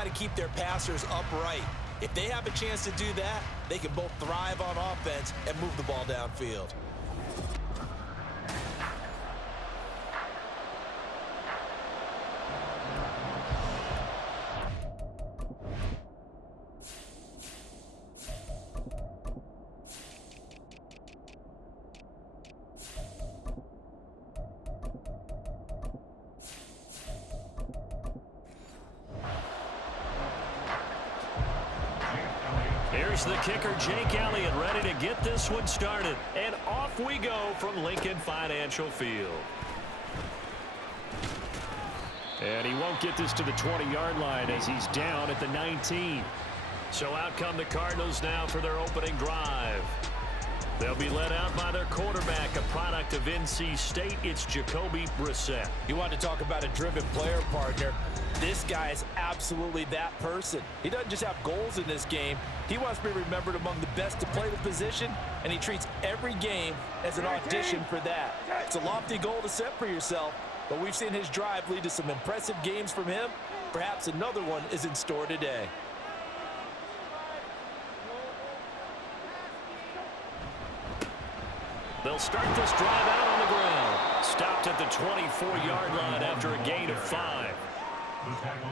got to keep their passers upright. If they have a chance to do that, they can both thrive on offense and move the ball downfield. Here's the kicker, Jake Elliott, ready to get this one started. And off we go from Lincoln Financial Field. And he won't get this to the 20-yard line as he's down at the 19. So out come the Cardinals now for their opening drive. They'll be led out by their quarterback, a product of NC State. It's Jacoby Brissett. You want to talk about a driven player, partner. This guy is absolutely that person. He doesn't just have goals in this game. He wants to be remembered among the best to play the position, and he treats every game as an audition for that. It's a lofty goal to set for yourself, but we've seen his drive lead to some impressive games from him. Perhaps another one is in store today. They'll start this drive out on the ground. Stopped at the 24-yard line after a gain of 5.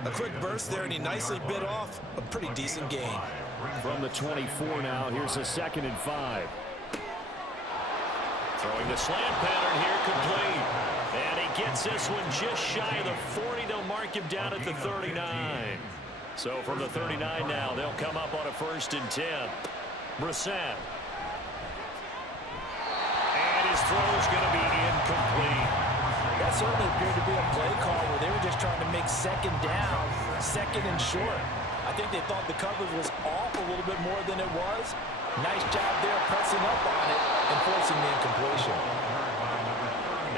A quick burst there, and he nicely bit off a pretty decent gain. From the 24 now, here's a 2nd and 5. Throwing the slant pattern here, complete. And he gets this one just shy of the 40. They'll mark him down at the 39. So from the 39 now, they'll come up on a 1st and 10. Brissett. His throw is going to be incomplete. That certainly appeared to be a play call where they were just trying to make 2nd down, 2nd and short. I think they thought the coverage was off a little bit more than it was. Nice job there pressing up on it and forcing the incompletion.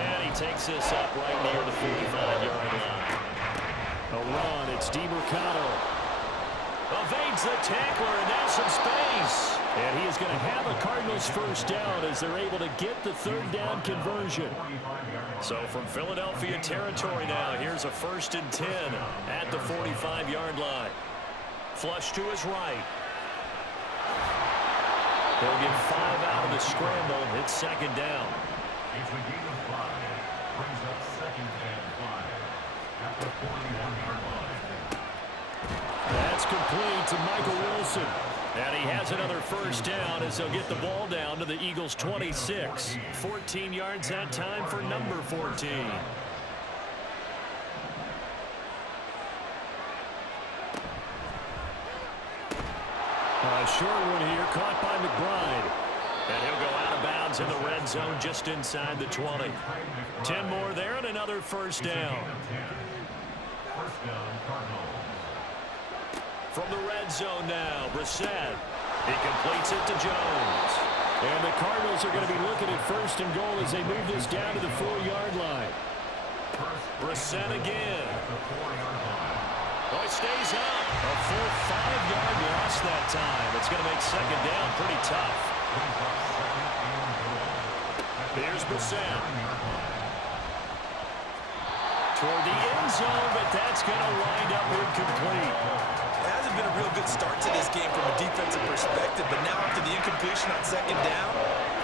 And he takes this up right near the 45-yard line. A run, it's DeMarcano. Evades the tackler, and now some space. And he is going to have a Cardinals 1st down as they're able to get the 3rd down conversion. So from Philadelphia territory now, here's a 1st and 10 at the 45-yard line. Flush to his right. They'll get 5 out of the scramble. It's 2nd down. It's a gain of 5. Brings up 2nd and 5 at the 41-yard line. That's complete to Michael Wilson. And he has another 1st down as they'll get the ball down to the Eagles' 26. 14 yards that time for number 14. A short one here, caught by McBride. And he'll go out of bounds in the red zone just inside the 20. 10 more there and another 1st down. 1st down, Cardinals. From the red zone now, Brissett. He completes it to Jones. And the Cardinals are going to be looking at 1st and goal as they move this down to the 4-yard line. Brissett again. Oh, he stays up. A full 5-yard loss that time. It's going to make 2nd down pretty tough. Here's Brissett. Toward the end zone, but that's going to wind up incomplete. It hasn't been a real good start to this game from a defensive perspective, but now after the incompletion on 2nd down,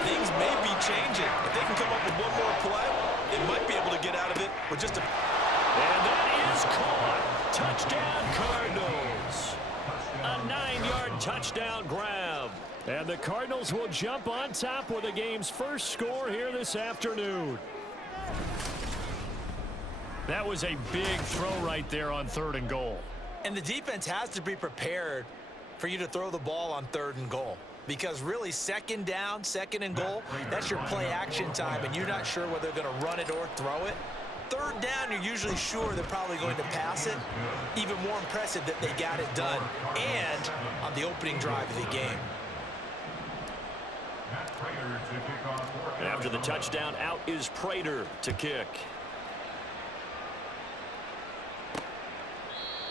things may be changing. If they can come up with one more play, they might be able to get out of it with just a... And that is caught. Touchdown, Cardinals. A 9-yard touchdown grab. And the Cardinals will jump on top with the game's 1st score here this afternoon. That was a big throw right there on 3rd and goal. And the defense has to be prepared for you to throw the ball on 3rd and goal. Because really, 2nd down, 2nd and goal, that's your play action time, and you're not sure whether they're going to run it or throw it. 3rd down, you're usually sure they're probably going to pass it. Even more impressive that they got it done, and on the opening drive of the game. After the touchdown, out is Prater to kick.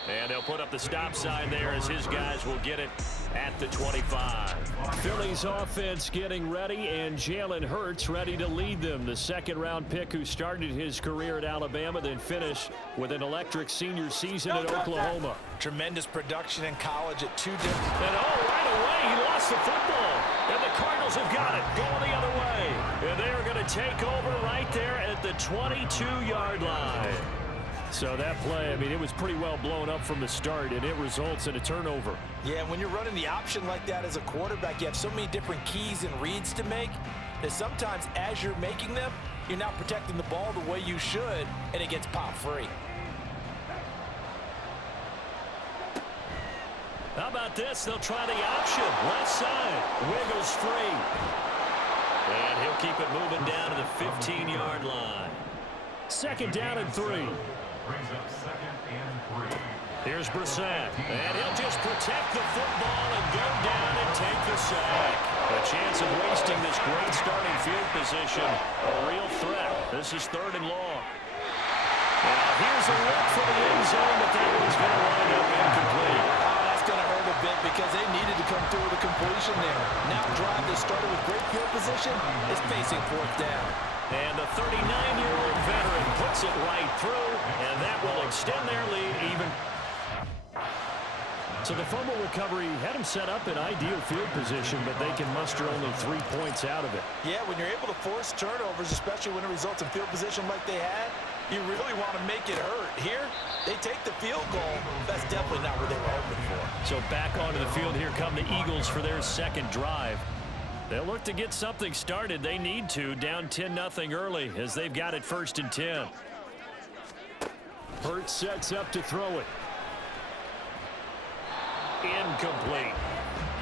And they'll put up the stop sign there as his guys will get it at the 25. Phillies offense getting ready, and Jalen Hurts ready to lead them. The second-round pick who started his career at Alabama, then finished with an electric senior season at Oklahoma. Tremendous production in college at 2 different... And right away, he lost the football. And the Cardinals have got it, going the other way. And they are going to take over right there at the 22-yard line. So that play, I mean, it was pretty well blown up from the start, and it results in a turnover. Yeah, when you're running the option like that as a quarterback, you have so many different keys and reads to make that sometimes as you're making them, you're not protecting the ball the way you should, and it gets popped free. How about this? They'll try the option. Left side. Wiggles free. And he'll keep it moving down to the 15-yard line. Second down and 3. Brings up second and 3. Here's Brissett. And he'll just protect the football and go down and take the sack. A chance of wasting this great starting field position. A real threat. This is 3rd and long. Now here's a look for the end zone, but that one's going to wind up incomplete. That's going to hurt a bit because they needed to come through with a completion there. Now drive that started with great field position is facing 4th down. And the 39-year-old veteran puts it right through, and that will extend their lead even. So the fumble recovery had him set up in ideal field position, but they can muster only 3 points out of it. Yeah, when you're able to force turnovers, especially when it results in field position like they had, you really want to make it hurt. Here, they take the field goal. That's definitely not what they were hoping for. So back onto the field, here come the Eagles for their second drive. They'll look to get something started. They need to, down 10-0 early as they've got it 1st and 10. Hurts sets up to throw it. Incomplete.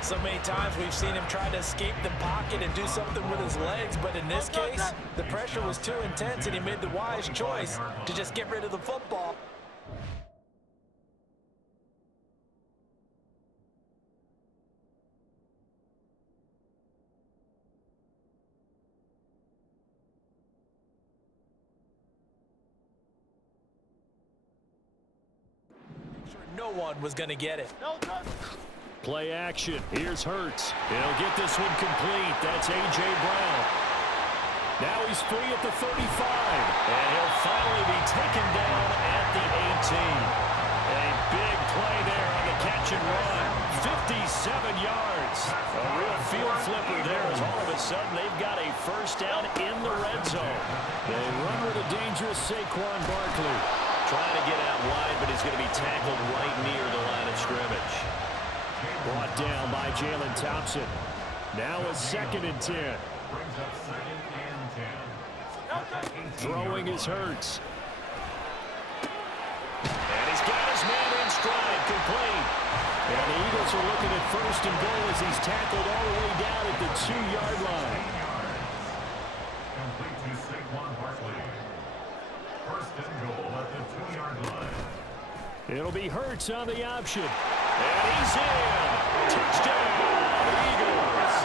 So many times we've seen him try to escape the pocket and do something with his legs, but in this case, the pressure was too intense and he made the wise choice to just get rid of the football. No one was going to get it. Play action. Here's Hurts. He'll get this one complete. That's A.J. Brown. Now he's free at the 35. And he'll finally be taken down at the 18. A big play there on the catch and run. 57 yards. A real field flipper there as all of a sudden they've got a 1st down in the red zone. They run with a dangerous Saquon Barkley. Trying to get out wide, but he's going to be tackled right near the line of scrimmage. Brought down by Jalen Thompson. Now a 2nd and 10. Brings up second and 10. Throwing his Hurts. And he's got his man in stride, complete. And the Eagles are looking at 1st and goal as he's tackled all the way down at the 2-yard line. Complete to Saquon Barkley. 1st and goal at the 2-yard line. It'll be Hurts on the option. And he's in. Touchdown, Eagles.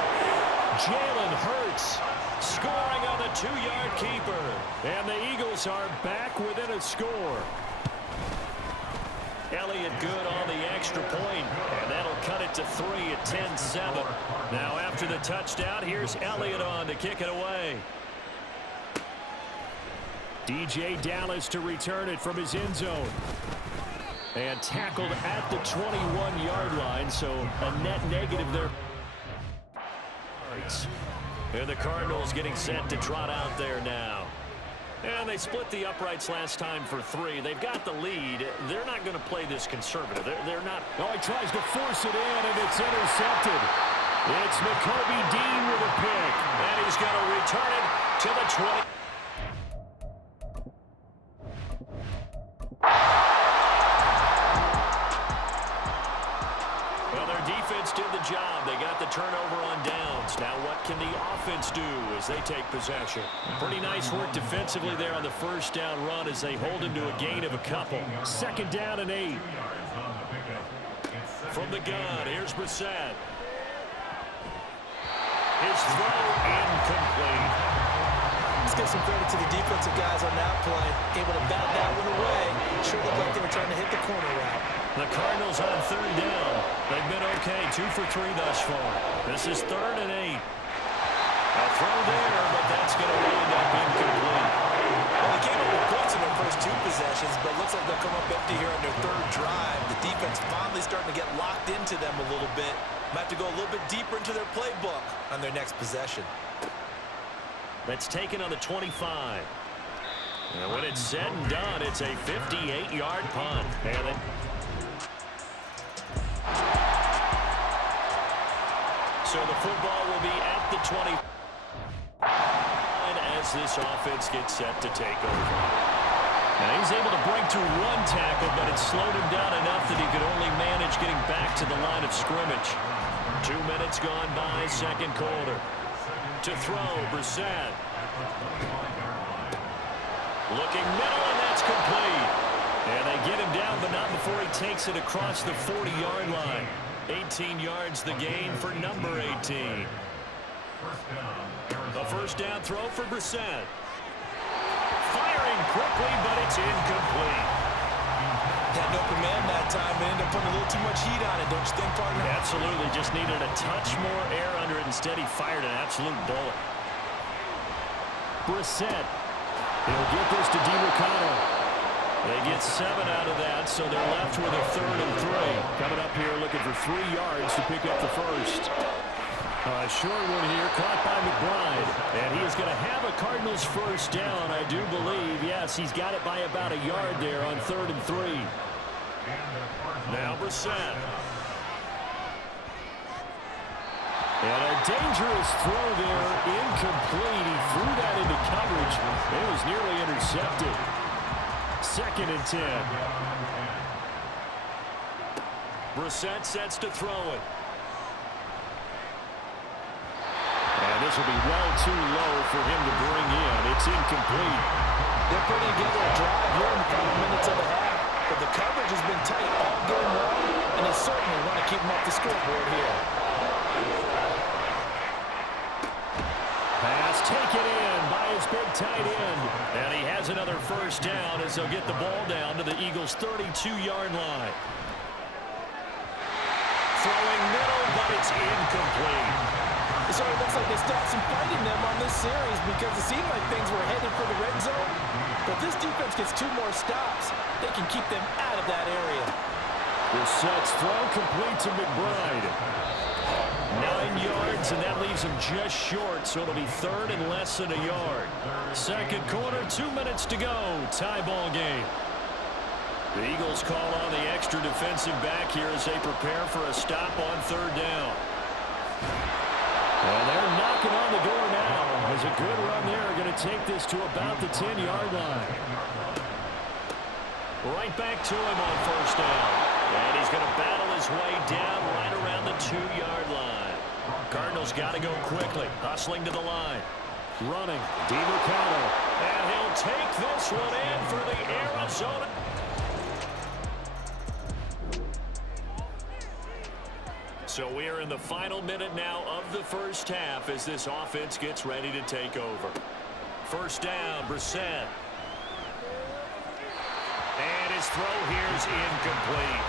Jalen Hurts scoring on the 2-yard keeper. And the Eagles are back within a score. Elliott good on the extra point, and that'll cut it to 3 at 10-7. Now after the touchdown, here's Elliott on to kick it away. DJ Dallas to return it from his end zone. And tackled at the 21-yard line, so a net negative there. And the Cardinals getting set to trot out there now. And they split the uprights last time for 3. They've got the lead. They're not going to play this conservative. They're not. Oh, he tries to force it in, and it's intercepted. It's McCoby Dean with a pick. And he's going to return it to the 20. Well, their defense did the job. They got the turnover on downs. Now what can the offense do as they take possession? Pretty nice work defensively there on the 1st down run as they hold him to a gain of a couple. 2nd down and 8. From the gun, here's Brissett. His throw incomplete. Let's give some credit to the defensive guys on that play. Able to bat that one away. Sure looked like they were trying to hit the corner route. The Cardinals on third down. They've been okay, 2 for 3 thus far. This is 3rd and 8. A throw there, but that's going to wind up incomplete. Well, they came up with points in their first 2 possessions, but it looks like they'll come up empty here on their 3rd drive. The defense finally starting to get locked into them a little bit. Might have to go a little bit deeper into their playbook on their next possession. That's taken on the 25. And when it's said and done, it's a 58-yard punt. And so the football will be at the 20 as this offense gets set to take over. Now he's able to break through one tackle, but it slowed him down enough that he could only manage getting back to the line of scrimmage. 2 minutes gone by, second quarter. To throw, Brissett. Looking middle, and that's complete. And they get him down, but not before he takes it across the 40-yard line. 18 yards the gain for number 18. A first down throw for Brissett. Firing quickly, but it's incomplete. Had no command that time, and ended up putting a little too much heat on it, don't you think, partner? Absolutely, just needed a touch more air under it. Instead, he fired an absolute bullet. Brissett. He'll get this to DeMarcano. They get 7 out of that, so they're left with a 3rd and 3. Coming up here looking for 3 yards to pick up the first. Short one here, caught by McBride. And he is going to have a Cardinals first down, I do believe. Yes, he's got it by about a yard there on 3rd and 3. Now Brissett. And a dangerous throw there, incomplete. He threw that into coverage. It was nearly intercepted. 2nd and 10. Brissett sets to throw it. And this will be well too low for him to bring in. It's incomplete. They're putting together a drive here in the final minutes of the half, but the coverage has been tight all game long, and they certainly want to keep them off the scoreboard here. Pass taken in by his big tight end. And he has another first down as they'll get the ball down to the Eagles' 32-yard line. Throwing middle, but it's incomplete. It sort of looks like they stopped some fighting them on this series because it seemed like things were headed for the red zone. But this defense gets 2 more stops. They can keep them out of that area. Brissett's throw complete to McBride. 9 yards, and that leaves him just short, so it'll be 3rd and less than a yard. Second quarter, 2 minutes to go. Tie ball game. The Eagles call on the extra defensive back here as they prepare for a stop on 3rd down. And they're knocking on the door now. As a good run there, going to take this to about the 10-yard line. Right back to him on first down. And he's going to battle his way down right around the 2-yard line. Cardinals got to go quickly. Hustling to the line. Running. DeMarcano. And he'll take this one in for the Arizona. So we are in the final minute now of the first half as this offense gets ready to take over. First down, Brissett. And his throw here is incomplete.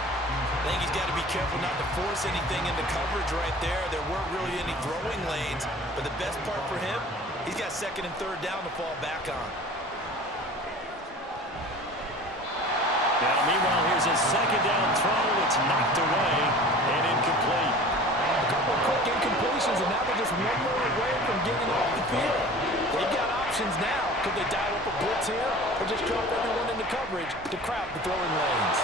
I think he's got to be careful not to force anything into coverage right there. There weren't really any throwing lanes, but the best part for him, he's got 2nd and 3rd down to fall back on. Now, meanwhile, here's a 2nd down throw. It's knocked away and incomplete. A couple of quick incompletions, and now they're just 1 more away from getting off the field. They've got options now. Could they dial up a blitz here or just drop everyone into coverage to crowd the throwing lanes?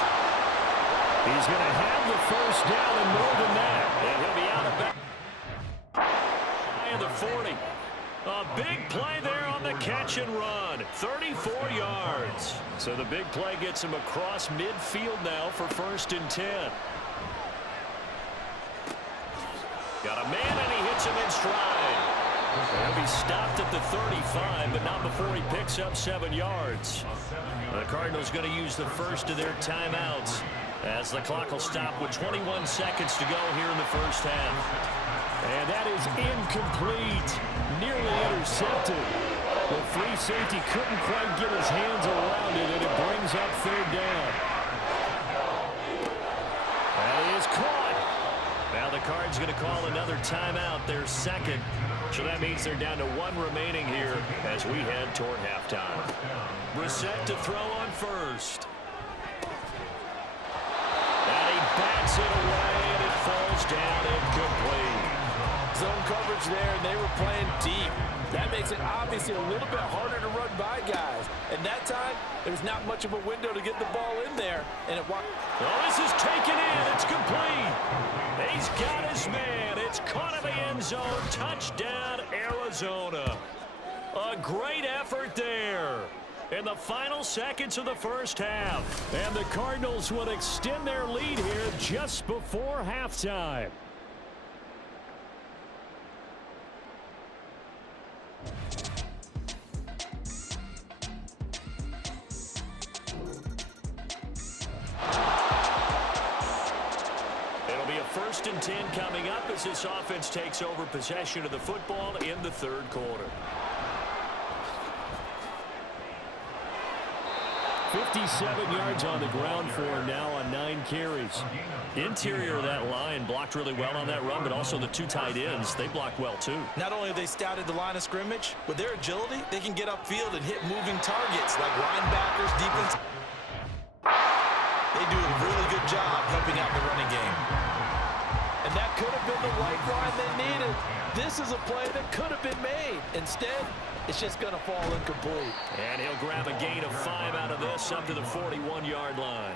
He's going to have the first down and more than that. And he'll be out of bounds. High of the 40. A big play there on the catch and run. 34 yards. So the big play gets him across midfield now for 1st and 10. Got a man, and he hits him in stride. He'll be stopped at the 35, but not before he picks up 7 yards. The Cardinals going to use the first of their timeouts as the clock will stop with 21 seconds to go here in the first half. And that is incomplete. Nearly intercepted. The free safety couldn't quite get his hands around it, and it brings up 3rd down. is caught. Now the Cards going to call another timeout, their second. So that means they're down to 1 remaining here as we head toward halftime. Brissett to throw on first. And he bats it away, and it falls down incomplete. Zone coverage there, and they were playing deep. That makes it obviously a little bit harder to run by guys. And that time, there was not much of a window to get the ball in there. And Oh, this is taken in. It's complete. He's got his man. It's caught in the end zone. Touchdown, Arizona. A great effort there in the final seconds of the first half. And the Cardinals would extend their lead here just before halftime. It'll be a 1st and 10 coming up as this offense takes over possession of the football in the third quarter. 57 yards on the ground for him now on 9 carries. Interior of that line blocked really well on that run, but also the 2 tight ends, they blocked well too. not only have they scouted the line of scrimmage, with their agility, they can get upfield and hit moving targets like linebackers, defense. They do a really good job helping out the running game. And that could have been the lifeline they needed. This is a play that could have been made. Instead, it's just going to fall incomplete. And he'll grab a gain of 5 out of this up to the 41-yard line.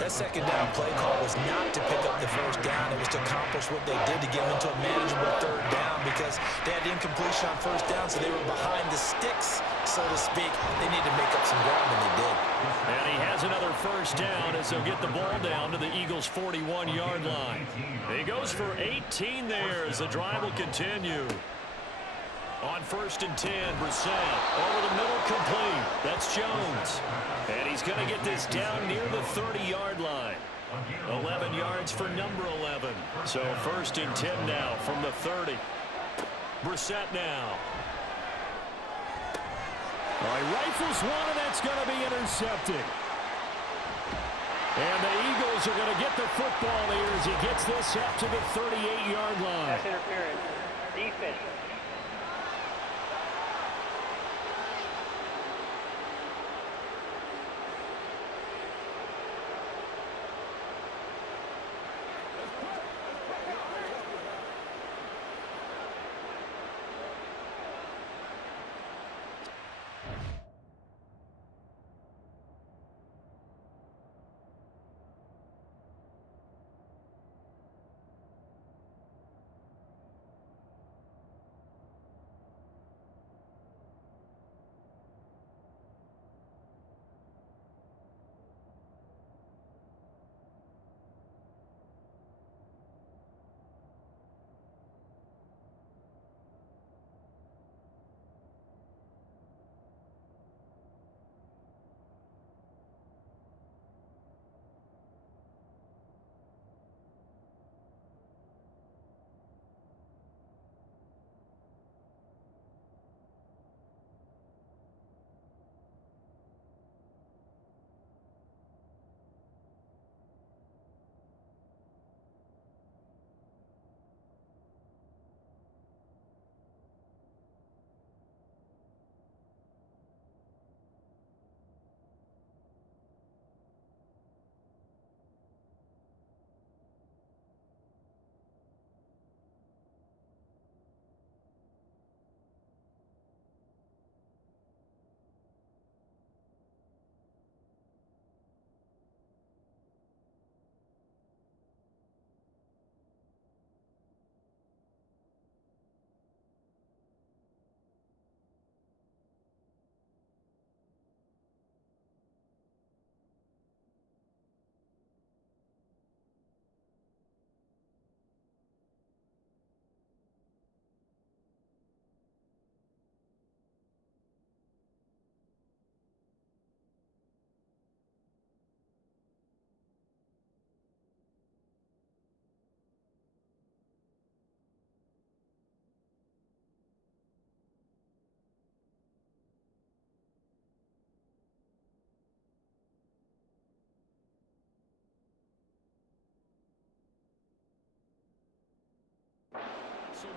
That second down play call was not to pick up the first down. It was to accomplish what they did to get them into a manageable third down because they had incompletion on first down, so they were behind the sticks, so to speak. They needed to make up some ground, and they did. And he has another first down as they'll get the ball down to the Eagles' 41-yard line. He goes for 18 there as the drive will continue. On 1st and 10, Brissett over the middle, complete. That's Jones. And he's going to get this down near the 30-yard line. 11 yards for number 11. So 1st and 10 now from the 30. Brissett now. All right, rifles one, and that's going to be intercepted. And the Eagles are going to get the football here as he gets this up to the 38-yard line. Pass interference. Defense.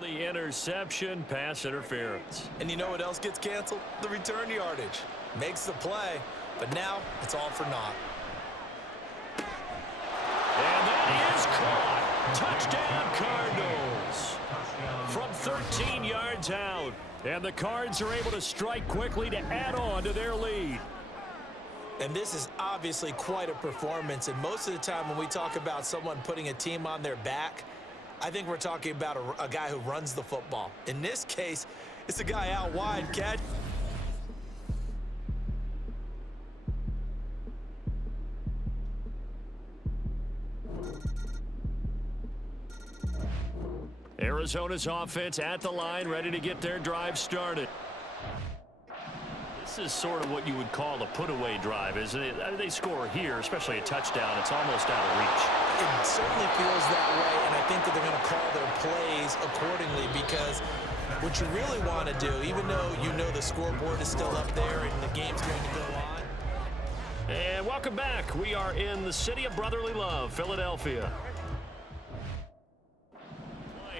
The interception, pass interference. And you know what else gets canceled? The return yardage. Makes the play, but now it's all for naught. And that is caught. Touchdown, Cardinals. From 13 yards out. And the Cards are able to strike quickly to add on to their lead. And this is obviously quite a performance. And most of the time when we talk about someone putting a team on their back, I think we're talking about a guy who runs the football. In this case, it's a guy out wide, catch. Arizona's offense at the line, ready to get their drive started. This is sort of what you would call a put-away drive, isn't it? They score here, especially a touchdown. It's almost out of reach. It certainly feels that way, and I think that they're going to call their plays accordingly because what you really want to do, even though you know the scoreboard is still up there and the game's going to go on. And welcome back. We are in the city of brotherly love, Philadelphia.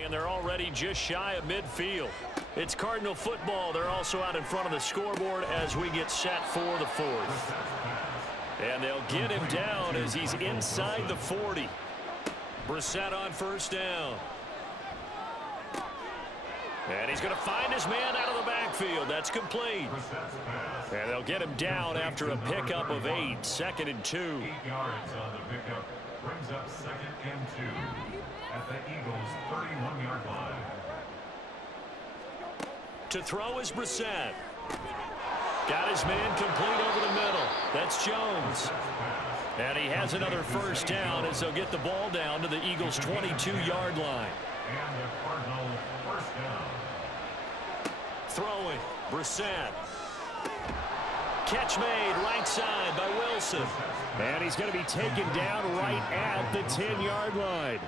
And they're already just shy of midfield. It's Cardinal football. They're also out in front of the scoreboard as we get set for the fourth. And they'll get him down as he's inside the 40. Brissett on first down. And he's going to find his man out of the backfield. That's complete. And they'll get him down after a pickup of 8. 2nd and 2. 8 yards on the pickup. Brings up 2nd and 2 at the Eagles' 31-yard line. To throw is Brissett. Got his man complete over the middle. That's Jones. And he has another first down as they'll get the ball down to the Eagles' 22-yard line. And the Cardinals' first down. Throwing, Brissett. Catch made right side by Wilson. And he's going to be taken down right at the 10-yard line.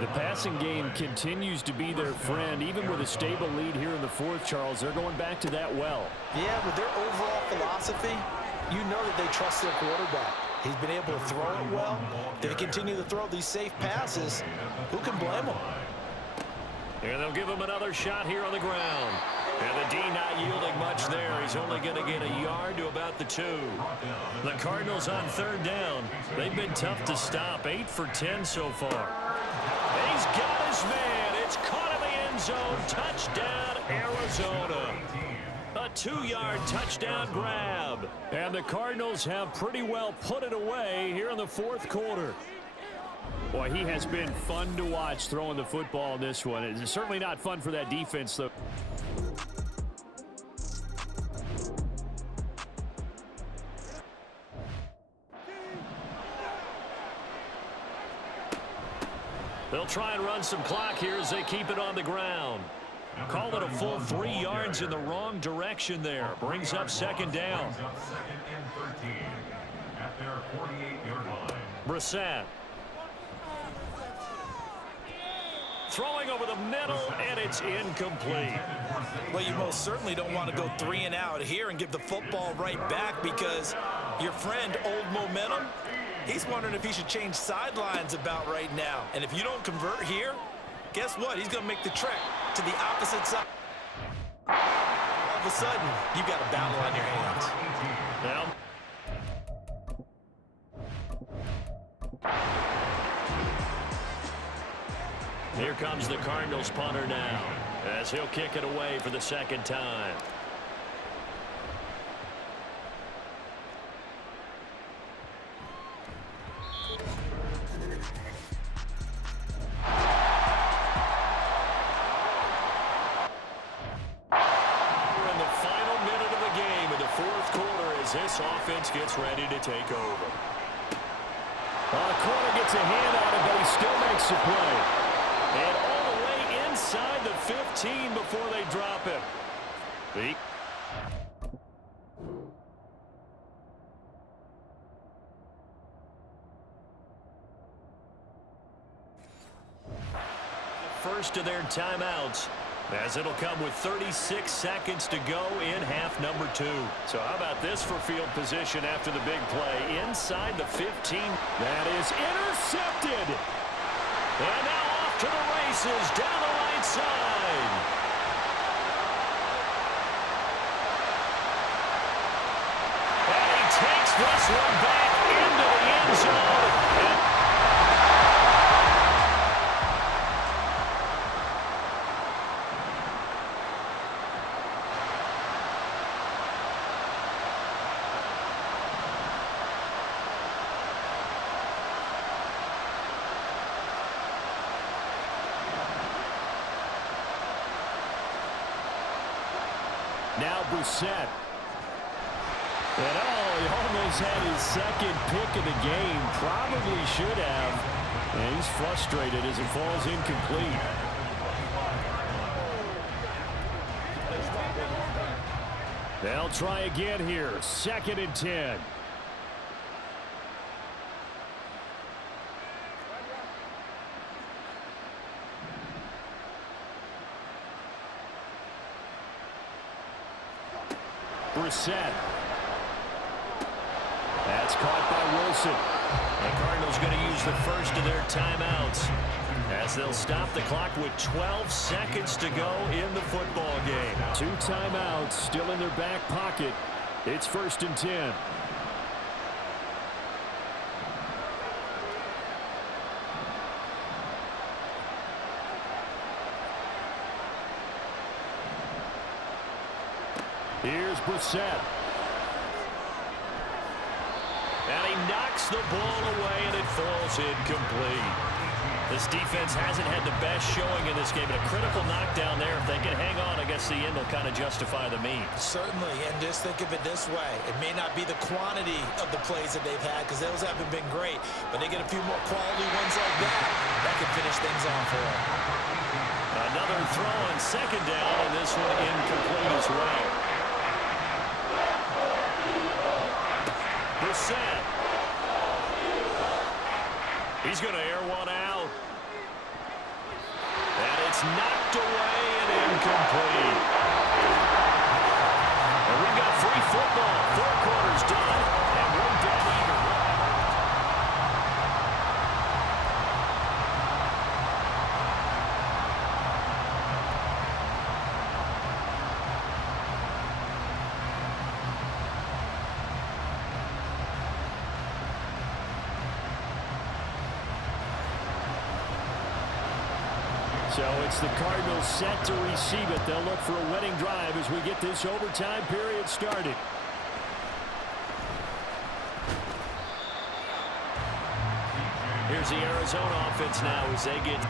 The passing game continues to be their friend. Even with a stable lead here in the fourth, Charles, they're going back to that well. Yeah, with their overall philosophy, you know that they trust their quarterback. He's been able to throw it well. They continue to throw these safe passes. Who can blame them? And they'll give him another shot here on the ground. And the D not yielding much there. He's only going to get a yard to about the 2. The Cardinals on third down. They've been tough to stop. 8 for 10 so far. He's got his man. It's caught in the end zone. Touchdown, Arizona. A 2-yard touchdown grab. And the Cardinals have pretty well put it away here in the fourth quarter. Boy, he has been fun to watch throwing the football in this one. It's certainly not fun for that defense, though. They'll try and run some clock here as they keep it on the ground. Call it a full 3 yards in the wrong direction there. Brings up 2nd down. Brings up 2nd and 13 at their 48-yard line. Brissett. Throwing over the middle, and it's incomplete. Well, you most certainly don't want to go 3 and out here and give the football right back because your friend, Old Momentum, he's wondering if he should change sidelines about right now. And if you don't convert here, guess what? He's going to make the trek to the opposite side. All of a sudden, you've got a battle on your hands. Well, here comes the Cardinals punter now as he'll kick it away for the 2nd time. We're in the final minute of the game in the fourth quarter as this offense gets ready to take over. Well, the corner gets a hand on it, but he still makes the play. And all the way inside the 15 before they drop him. First of their timeouts, as it'll come with 36 seconds to go in half number 2. So how about this for field position after the big play? Inside the 15. That is intercepted. And now off to the races down the right side. And he takes this one back into the end zone. Now Brissett. And he almost had his second pick of the game. Probably should have. And he's frustrated as it falls incomplete. They'll try again here. 2nd and 10. Brissett. That's caught by Wilson. The Cardinals going to use the first of their timeouts as they'll stop the clock with 12 seconds to go in the football game. 2 timeouts still in their back pocket. It's 1st and 10. Here's Brissett. And he knocks the ball away, and it falls incomplete. This defense hasn't had the best showing in this game, but a critical knockdown there. If they can hang on, I guess the end will kind of justify the means. Certainly, and just think of it this way. It may not be the quantity of the plays that they've had, because those haven't been great, but they get a few more quality ones like that can finish things off for them. Another throw on 2nd down, and this one incomplete as well. Brissett. He's going to air one out. And it's knocked away and incomplete. And we've got free football. 4 quarters done, and we're dead even. So it's the Cardinals set to receive it. They'll look for a winning drive as we get this overtime period started. Here's the Arizona offense now as they get...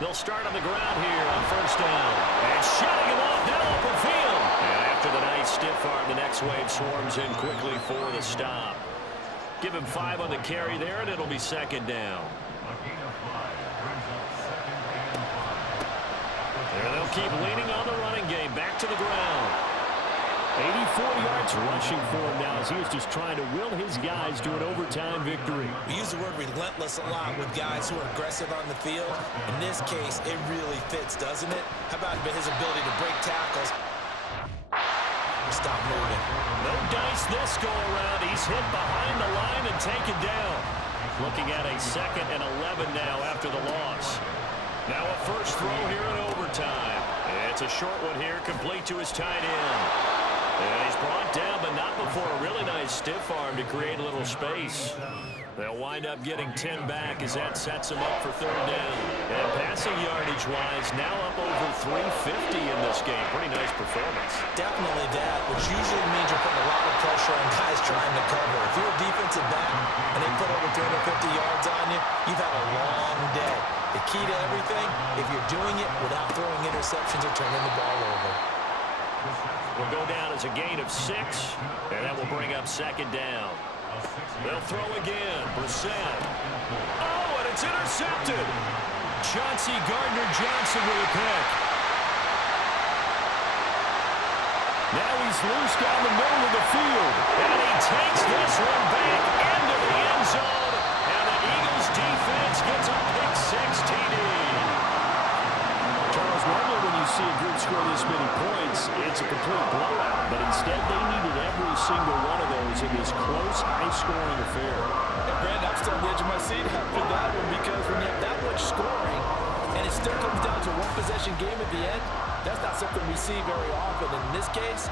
They'll start on the ground here on 1st down. And shutting him off down open field. And after the nice stiff arm, the next wave swarms in quickly for the stop. Give him 5 on the carry there, and it'll be 2nd down. There they'll keep leaning on the running game. Back to the ground. 84 yards rushing for him now as he is just trying to will his guys to an overtime victory. We use the word relentless a lot with guys who are aggressive on the field. In this case, it really fits, doesn't it? How about his ability to break tackles? Stop moving. No dice this go around. He's hit behind the line and taken down. Looking at a 2nd and 11 now after the loss. Now a first throw here in overtime. It's a short one here, complete to his tight end. And he's brought down, but not before a really nice stiff arm to create a little space. They'll wind up getting 10 back as that sets him up for 3rd down. And passing yardage-wise, now up over 350 in this game. Pretty nice performance. Definitely that, which usually means you're putting a lot of pressure on guys trying to cover. If you're a defensive back and they put over 350 yards on you, you've had a long day. The key to everything, if you're doing it without throwing interceptions or turning the ball over. Will go down as a gain of 6, and that will bring up 2nd down. They'll throw again. Brissett. Oh, and it's intercepted. Chauncey Gardner-Johnson with a pick. Now he's loose down the middle of the field. And he takes this one back into the end zone. And the Eagles defense gets a pick 6 TD. Charles, normally when you see a group score this many points, it's a complete blowout. But instead, they needed every single one of those in this close, high-scoring affair. And Brandon, I'm still on the edge of my seat after that one, because when you have that much scoring and it still comes down to a one-possession game at the end, that's not something we see very often. In this case,